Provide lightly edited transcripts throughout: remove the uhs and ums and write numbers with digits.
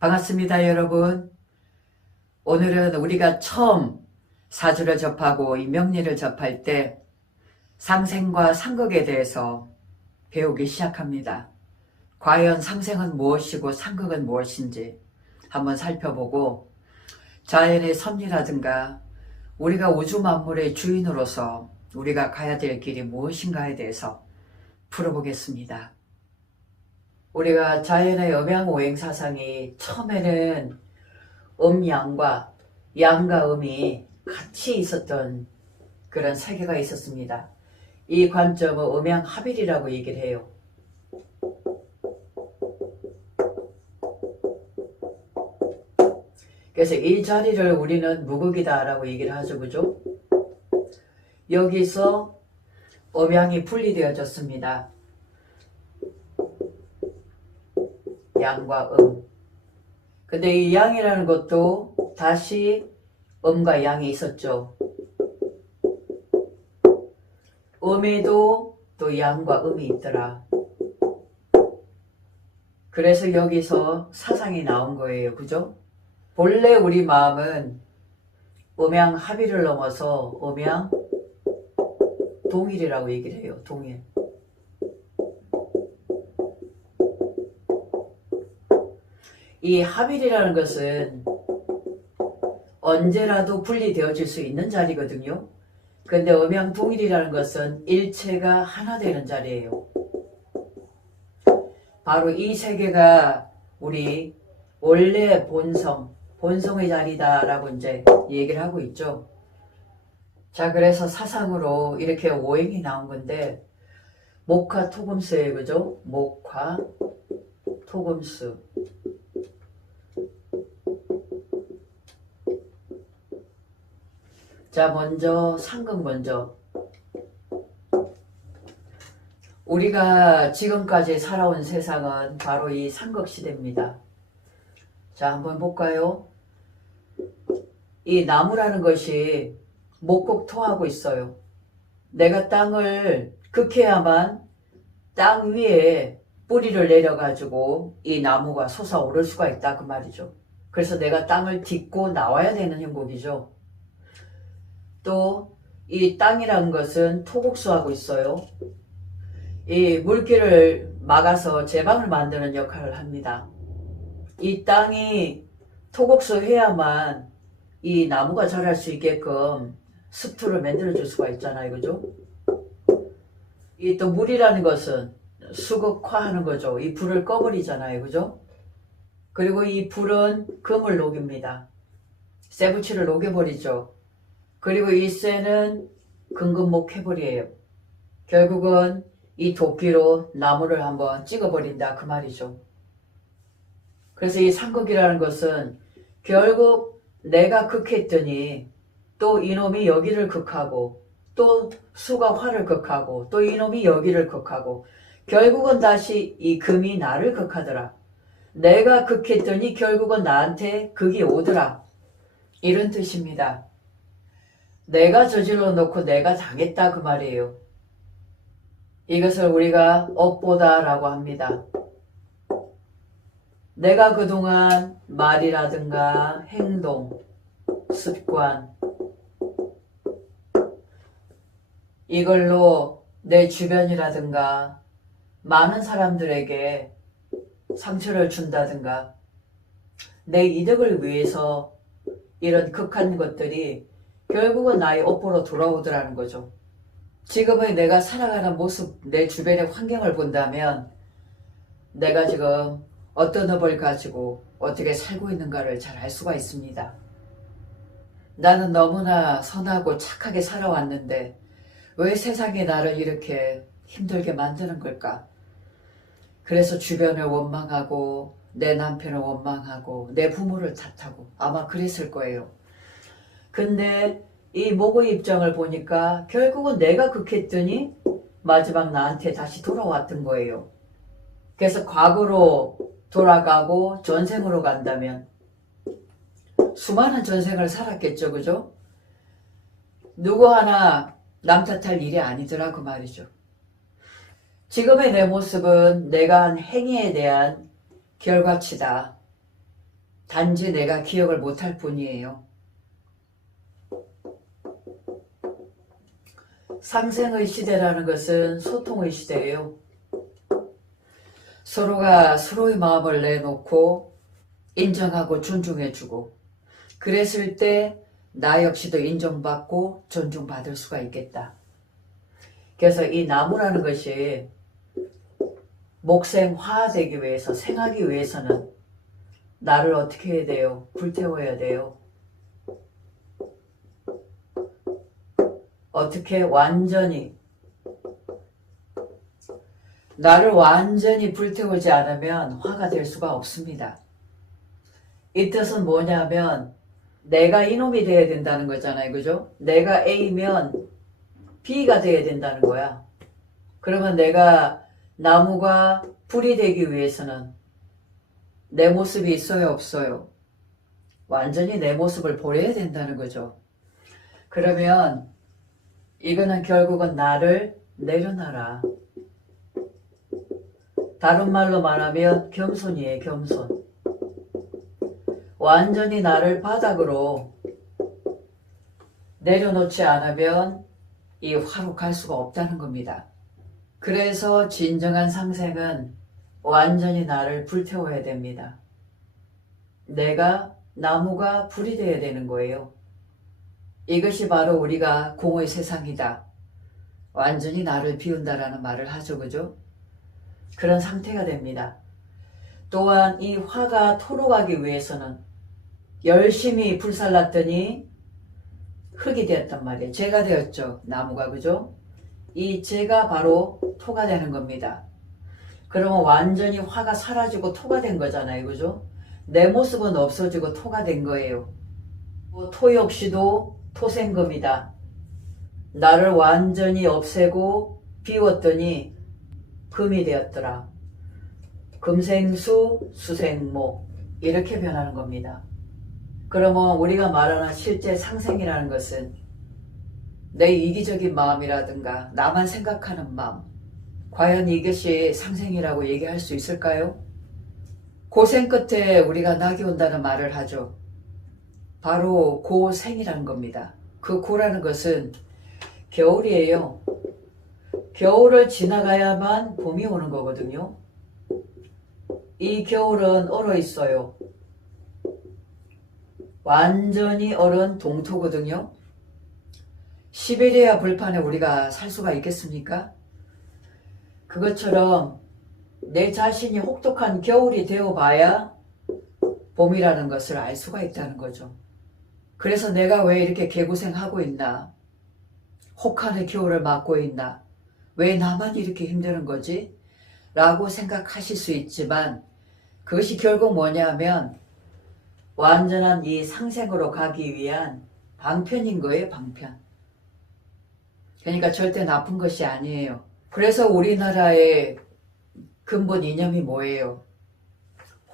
반갑습니다, 여러분. 오늘은 우리가 처음 사주를 접하고 이 명리를 접할 때 상생과 상극에 대해서 배우기 시작합니다. 과연 상생은 무엇이고 상극은 무엇인지 한번 살펴보고 자연의 섭리라든가 우리가 우주 만물의 주인으로서 우리가 가야 될 길이 무엇인가에 대해서 풀어보겠습니다. 우리가 자연의 음양오행 사상이 처음에는 음양과 양과 음이 같이 있었던 그런 세계가 있었습니다. 이 관점은 음양합일이라고 얘기를 해요. 그래서 이 자리를 우리는 무극이다라고 얘기를 하죠. 그죠? 여기서 음양이 분리되어졌습니다. 양과 음. 근데 이 양이라는 것도 다시 음과 양이 있었죠. 음에도 또 양과 음이 있더라. 그래서 여기서 사상이 나온 거예요. 그죠? 본래 우리 마음은 음양 합일을 넘어서 음양 동일이라고 얘기를 해요. 동일. 이 합일이라는 것은 언제라도 분리되어질 수 있는 자리거든요. 근데 음양 동일이라는 것은 일체가 하나 되는 자리예요. 바로 이 세계가 우리 원래 본성의 자리다라고 이제 얘기를 하고 있죠. 자, 그래서 사상으로 이렇게 오행이 나온 건데 목화 토금수예요. 그죠? 목화 토금수. 자, 먼저 상극 먼저. 우리가 지금까지 살아온 세상은 바로 이 상극 시대입니다. 자, 한번 볼까요? 이 나무라는 것이 목극토하고 있어요. 내가 땅을 극해야만 땅 위에 뿌리를 내려가지고 이 나무가 솟아오를 수가 있다 그 말이죠. 그래서 내가 땅을 딛고 나와야 되는 형국이죠. 또 이 땅이라는 것은 토국수하고 있어요. 이 물길을 막아서 제방을 만드는 역할을 합니다. 이 땅이 토국수 해야만 이 나무가 자랄 수 있게끔 습토를 만들어줄 수가 있잖아요. 그죠? 이 또 물이라는 것은 수극화하는 거죠. 이 불을 꺼버리잖아요. 그죠? 그리고 이 불은 금을 녹입니다. 쇠붙이를 녹여버리죠. 그리고 이 쇠는 금금목 해버려요. 결국은 이 도끼로 나무를 한번 찍어버린다 그 말이죠. 그래서 이 상극이라는 것은 결국 내가 극했더니 또 이놈이 여기를 극하고 또 수가 화를 극하고 또 이놈이 여기를 극하고 결국은 다시 이 금이 나를 극하더라. 내가 극했더니 결국은 나한테 극이 오더라. 이런 뜻입니다. 내가 저질러 놓고 내가 당했다 그 말이에요. 이것을 우리가 업보다라고 합니다. 내가 그동안 말이라든가 행동, 습관 이걸로 내 주변이라든가 많은 사람들에게 상처를 준다든가 내 이득을 위해서 이런 극한 것들이 결국은 나의 업보로 돌아오더라는 거죠. 지금의 내가 살아가는 모습, 내 주변의 환경을 본다면 내가 지금 어떤 업을 가지고 어떻게 살고 있는가를 잘 알 수가 있습니다. 나는 너무나 선하고 착하게 살아왔는데 왜 세상이 나를 이렇게 힘들게 만드는 걸까? 그래서 주변을 원망하고 내 남편을 원망하고 내 부모를 탓하고 아마 그랬을 거예요. 근데 이 목의 입장을 보니까 결국은 내가 극했더니 마지막 나한테 다시 돌아왔던 거예요. 그래서 과거로 돌아가고 전생으로 간다면 수많은 전생을 살았겠죠. 그죠? 누구 하나 남 탓할 일이 아니더라 그 말이죠. 지금의 내 모습은 내가 한 행위에 대한 결과치다. 단지 내가 기억을 못할 뿐이에요. 상생의 시대라는 것은 소통의 시대예요. 서로가 서로의 마음을 내놓고 인정하고 존중해주고, 그랬을 때 나 역시도 인정받고 존중받을 수가 있겠다. 그래서 이 나무라는 것이 목생화되기 위해서, 생하기 위해서는 나를 어떻게 해야 돼요? 불태워야 돼요. 어떻게? 완전히. 나를 완전히 불태우지 않으면 화가 될 수가 없습니다. 이 뜻은 뭐냐면 내가 이놈이 돼야 된다는 거잖아요. 그죠? 내가 A면 B가 돼야 된다는 거야. 그러면 내가 나무가 불이 되기 위해서는 내 모습이 있어요, 없어요? 완전히 내 모습을 버려야 된다는 거죠. 그러면 이거는 결국은 나를 내려놔라. 다른 말로 말하면 겸손이에요, 겸손. 완전히 나를 바닥으로 내려놓지 않으면 이 화로 갈 수가 없다는 겁니다. 그래서 진정한 상생은 완전히 나를 불태워야 됩니다. 내가 나무가 불이 되어야 되는 거예요. 이것이 바로 우리가 공의 세상이다. 완전히 나를 비운다라는 말을 하죠. 그죠? 그런 상태가 됩니다. 또한 이 화가 토록하기 위해서는 열심히 불살랐더니 흙이 되었단 말이에요. 재가 되었죠. 나무가. 그죠? 이 재가 바로 토가 되는 겁니다. 그러면 완전히 화가 사라지고 토가 된 거잖아요. 그죠? 내 모습은 없어지고 토가 된 거예요. 토 역시도 토생금이다. 나를 완전히 없애고 비웠더니 금이 되었더라. 금생수 수생모, 이렇게 변하는 겁니다. 그러면 우리가 말하는 실제 상생이라는 것은 내 이기적인 마음이라든가 나만 생각하는 마음, 과연 이것이 상생이라고 얘기할 수 있을까요? 고생 끝에 우리가 낙이 온다는 말을 하죠. 바로 고생이라는 겁니다. 그 고라는 것은 겨울이에요. 겨울을 지나가야만 봄이 오는 거거든요. 이 겨울은 얼어 있어요. 완전히 얼은 동토거든요. 시베리아 불판에 우리가 살 수가 있겠습니까? 그것처럼 내 자신이 혹독한 겨울이 되어봐야 봄이라는 것을 알 수가 있다는 거죠. 그래서 내가 왜 이렇게 개고생하고 있나? 혹한의 겨울을 맞고 있나? 왜 나만 이렇게 힘드는 거지? 라고 생각하실 수 있지만 그것이 결국 뭐냐면 완전한 이 상생으로 가기 위한 방편인 거예요. 방편. 그러니까 절대 나쁜 것이 아니에요. 그래서 우리나라의 근본 이념이 뭐예요?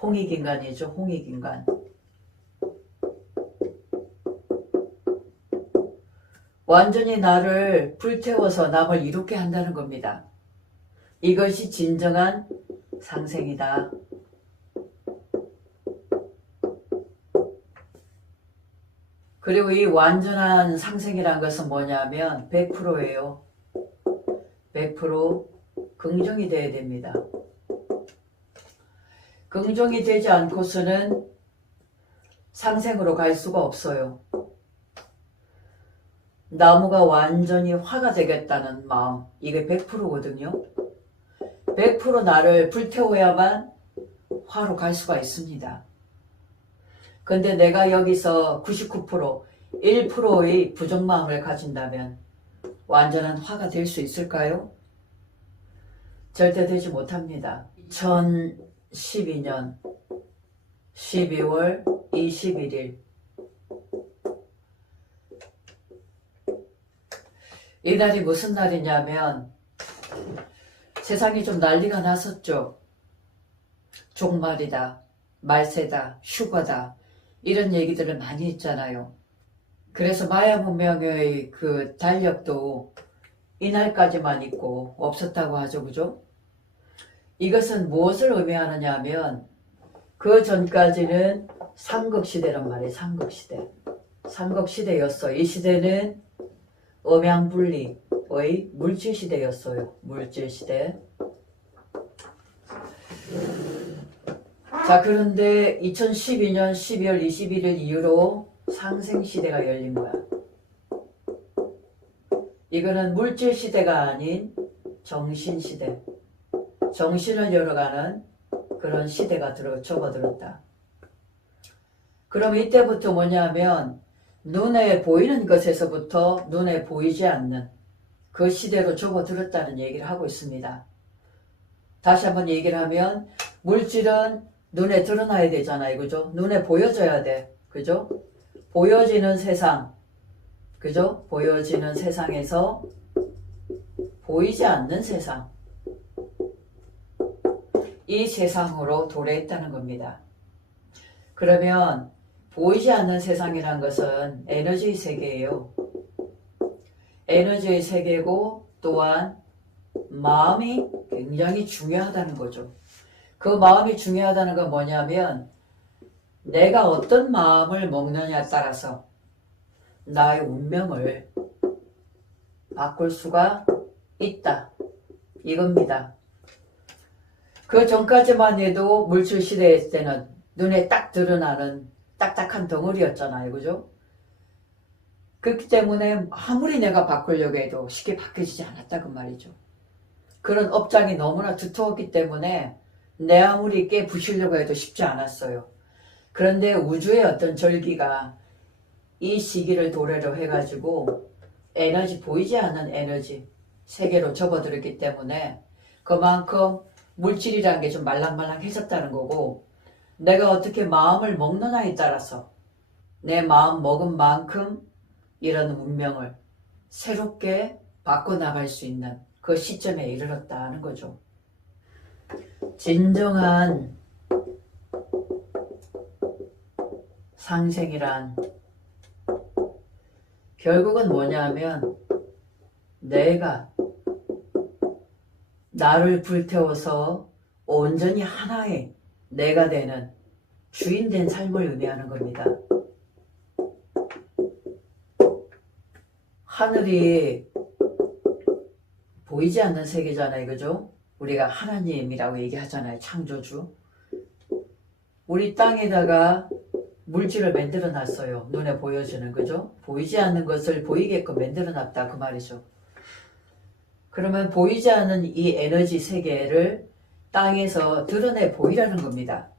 홍익인간이죠. 홍익인간. 완전히 나를 불태워서 남을 이롭게 한다는 겁니다. 이것이 진정한 상생이다. 그리고 이 완전한 상생이라는 것은 뭐냐면 100%예요. 100% 긍정이 돼야 됩니다. 긍정이 되지 않고서는 상생으로 갈 수가 없어요. 나무가 완전히 화가 되겠다는 마음, 이게 100%거든요. 100% 나를 불태워야만 화로 갈 수가 있습니다. 근데 내가 여기서 99%, 1%의 부정마음을 가진다면 완전한 화가 될 수 있을까요? 절대 되지 못합니다. 2012년 12월 21일 이날이 무슨 날이냐면 세상이 좀 난리가 났었죠. 종말이다, 말세다, 휴거다 이런 얘기들을 많이 했잖아요. 그래서 마야 문명의 그 달력도 이날까지만 있고 없었다고 하죠. 그죠? 이것은 무엇을 의미하느냐 하면 그 전까지는 삼국시대란 말이에요. 삼국시대. 삼국시대였어. 이 시대는 음양분리의 물질시대였어요. 물질시대. 자, 그런데 2012년 12월 21일 이후로 상생시대가 열린 거야. 이거는 물질시대가 아닌 정신시대. 정신을 열어가는 그런 시대가 접어들었다. 그럼 이때부터 뭐냐면 눈에 보이는 것에서부터 눈에 보이지 않는 그 시대로 접어들었다는 얘기를 하고 있습니다. 다시 한번 얘기를 하면 물질은 눈에 드러나야 되잖아요. 그죠? 눈에 보여져야 돼. 그죠? 보여지는 세상. 그죠? 보여지는 세상에서 보이지 않는 세상. 이 세상으로 도래했다는 겁니다. 그러면 보이지 않는 세상이란 것은 에너지의 세계예요. 에너지의 세계고 또한 마음이 굉장히 중요하다는 거죠. 그 마음이 중요하다는 건 뭐냐면 내가 어떤 마음을 먹느냐에 따라서 나의 운명을 바꿀 수가 있다. 이겁니다. 그 전까지만 해도 물질시대 때는 눈에 딱 드러나는 딱딱한 덩어리였잖아요. 그죠? 그렇기 때문에 아무리 내가 바꾸려고 해도 쉽게 바뀌어지지 않았다 그 말이죠. 그런 업장이 너무나 두터웠기 때문에 내 아무리 깨부시려고 해도 쉽지 않았어요. 그런데 우주의 어떤 절기가 이 시기를 도래로 해가지고 에너지, 보이지 않는 에너지 세계로 접어들었기 때문에 그만큼 물질이라는 게 좀 말랑말랑해졌다는 거고, 내가 어떻게 마음을 먹느냐에 따라서 내 마음 먹은 만큼 이런 운명을 새롭게 바꿔나갈 수 있는 그 시점에 이르렀다는 거죠. 진정한 상생이란 결국은 뭐냐면 내가 나를 불태워서 온전히 하나의 내가 되는 주인된 삶을 의미하는 겁니다. 하늘이 보이지 않는 세계잖아요. 그죠? 우리가 하나님이라고 얘기하잖아요. 창조주. 우리 땅에다가 물질을 만들어 놨어요. 눈에 보여지는, 그죠? 보이지 않는 것을 보이게끔 만들어 놨다 그 말이죠. 그러면 보이지 않는 이 에너지 세계를 땅에서 드러내 보이라는 겁니다.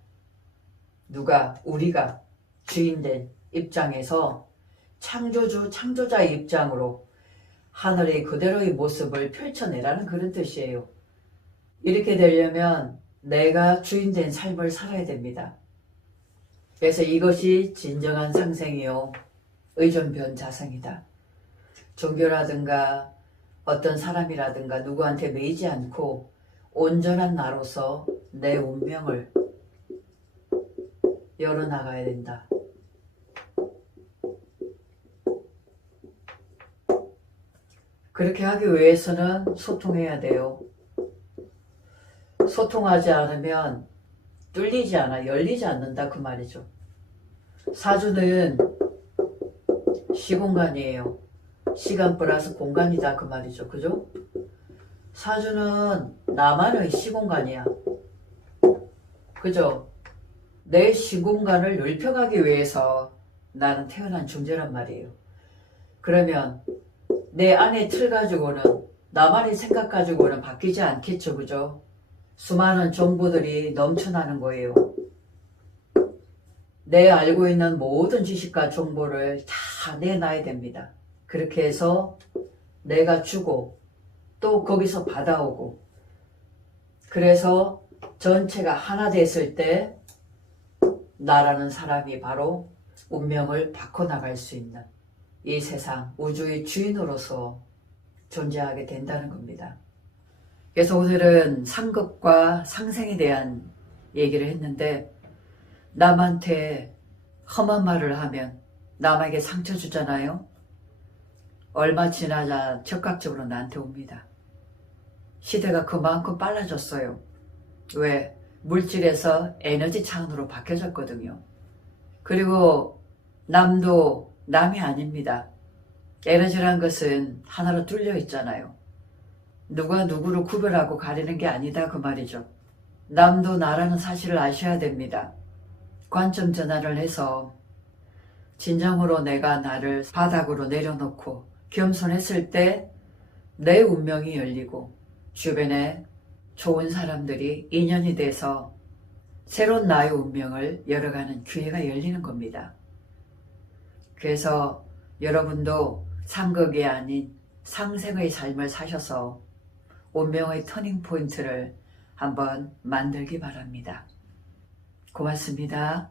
누가? 우리가 주인된 입장에서 창조주, 창조자의 입장으로 하늘의 그대로의 모습을 펼쳐내라는 그런 뜻이에요. 이렇게 되려면 내가 주인된 삶을 살아야 됩니다. 그래서 이것이 진정한 상생이요, 의존변자성이다. 종교라든가 어떤 사람이라든가 누구한테 매이지 않고 온전한 나로서 내 운명을 열어나가야 된다. 그렇게 하기 위해서는 소통해야 돼요. 소통하지 않으면 뚫리지 않아, 열리지 않는다 그 말이죠. 사주는 시공간이에요. 시간 플러스 공간이다 그 말이죠. 그죠? 사주는 나만의 시공간이야. 그죠? 내 시공간을 넓혀가기 위해서 나는 태어난 존재란 말이에요. 그러면 내 안의 틀 가지고는, 나만의 생각 가지고는 바뀌지 않겠죠. 그죠? 수많은 정보들이 넘쳐나는 거예요. 내 알고 있는 모든 지식과 정보를 다 내놔야 됩니다. 그렇게 해서 내가 주고 또 거기서 받아오고, 그래서 전체가 하나 됐을 때 나라는 사람이 바로 운명을 바꿔나갈 수 있는 이 세상 우주의 주인으로서 존재하게 된다는 겁니다. 그래서 오늘은 상급과 상생에 대한 얘기를 했는데, 남한테 험한 말을 하면 남에게 상처 주잖아요. 얼마 지나자 적극적으로 나한테 옵니다. 시대가 그만큼 빨라졌어요. 왜? 물질에서 에너지 차원으로 바뀌어졌거든요. 그리고 남도 남이 아닙니다. 에너지란 것은 하나로 뚫려 있잖아요. 누가 누구를 구별하고 가리는 게 아니다 그 말이죠. 남도 나라는 사실을 아셔야 됩니다. 관점 전환을 해서 진정으로 내가 나를 바닥으로 내려놓고 겸손했을 때 내 운명이 열리고 주변에 좋은 사람들이 인연이 돼서 새로운 나의 운명을 열어가는 기회가 열리는 겁니다. 그래서 여러분도 상극이 아닌 상생의 삶을 사셔서 운명의 터닝포인트를 한번 만들기 바랍니다. 고맙습니다.